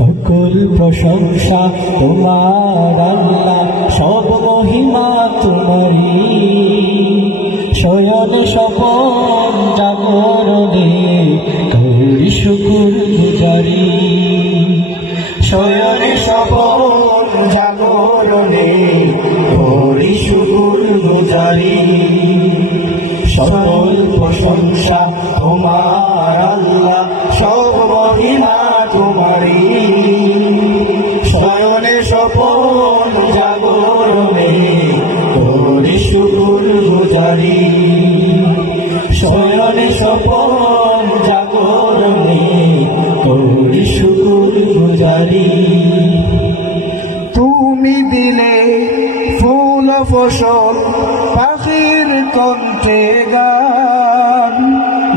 সকল প্রশংসা তোমার আল্লাহ, সব মহিমা তোমারই। শয়ন স্বপন জাগরণে করি শুকুর গুজারি। শয়ন স্বপন জাগরণে করি শুকুর গুজারি। সকল প্রশংসা তোমার আল্লাহ, সব মহিমা তোমারই। শয়নে স্বপন জাগরণে করি শুকুর গুজারি। শয়নে স্বপন জাগরণে করি শুকুর গুজারি। তুমি দিলে ফুল ফসল, পাখির কণ্ঠে গান,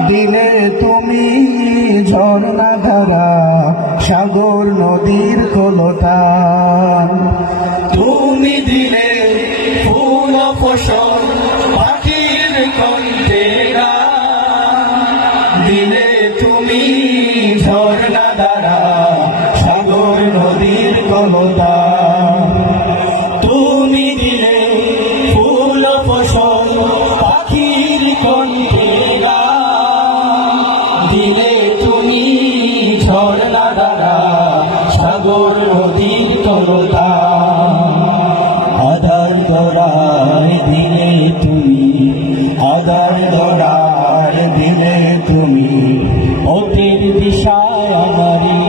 দিলে তুমি ঝর্ণা ধারা, সাগর নদীর কলতান। তুমি দিলে ফুল ফসল, পাখির কণ্ঠে গান, দিলে তুমি ঝর্ণা ধারা, সাগর নদীর কলতান। তুমি দিলে ফুল ফসল, পাখির কণ্ঠে গান, দিলে তুমি ঝর্ণা ধারা, সাগর নদীর কলতান। আধার গড়ায় দিলে তুমি, আধার গড়ায় দিলে তুমি, পথের দিশায় আমারি।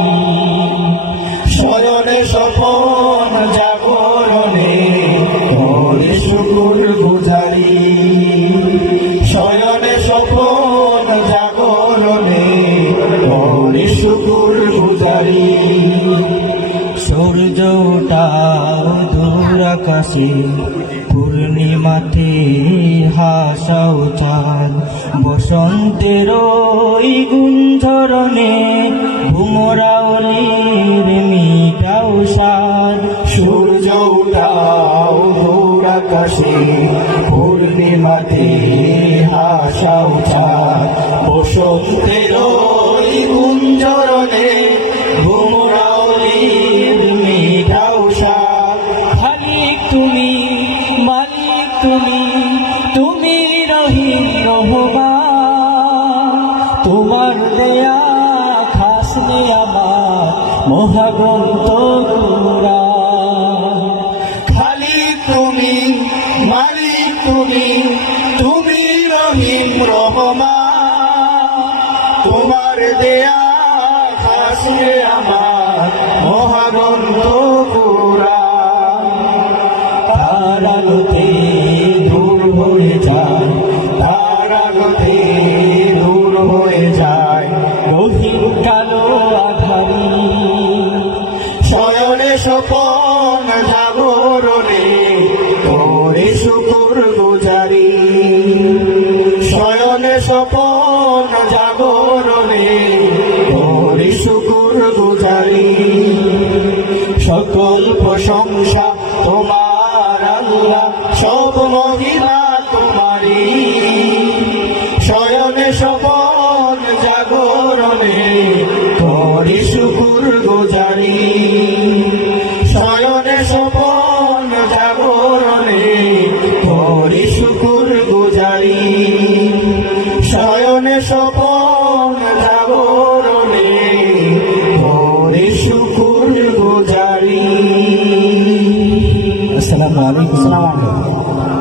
শয়নে স্বপন জাগরণে করি শুকুর গুজারি। শয়নে স্বপন জাগরণে করি শুকুর গুজারি। সূর্য ওঠাও দূর আকাশে, পূর্ণিমাতে হাসাও চাঁদ, বসন্তের ওই গুঞ্জরণে ভুমরাওলির মিটাও সাদ। সূর্য উঠাও দূর আকাশে, পূর্ণিমাতে হাসাও চাঁদ, বসন্তের ওই গুঞ্জরণে ভুমরাওলির মিটাও সাদ। খালিক তুমি, মালিক তুমি, তুমি রহিম রহমান, তোমার দেয়া খাস নিয়ামত মহাগ্রন্থ কুরআন। খালিক তুমি, মালিক তুমি, তুমি রহিম রহমান, তোমার দেয়া খাস নিয়ামত মহাগ্রন্থ কুরআন। তার আলোতে দূর হয়ে যায়, তার আলোতে দূর হয়ে যায় রহিম কালো আধারি। শয়নে স্বপন জাগরণে করি শুকুর গুজারি। শয়নে স্বপন জাগরণে করি শুকুর গুজারি। সকল প্রশংসা তোমার আল্লাহ, সব মহিমা তোমারই। শয়নে স্বপন জাগরণে করি শুকুর গুজারি। শয়নে স্বপন জাগরণে করি শুকুর গুজারি। শয়নে স্বপন জাগরণে করি শুকুর গুজারি। আসসালামু আলাইকুম।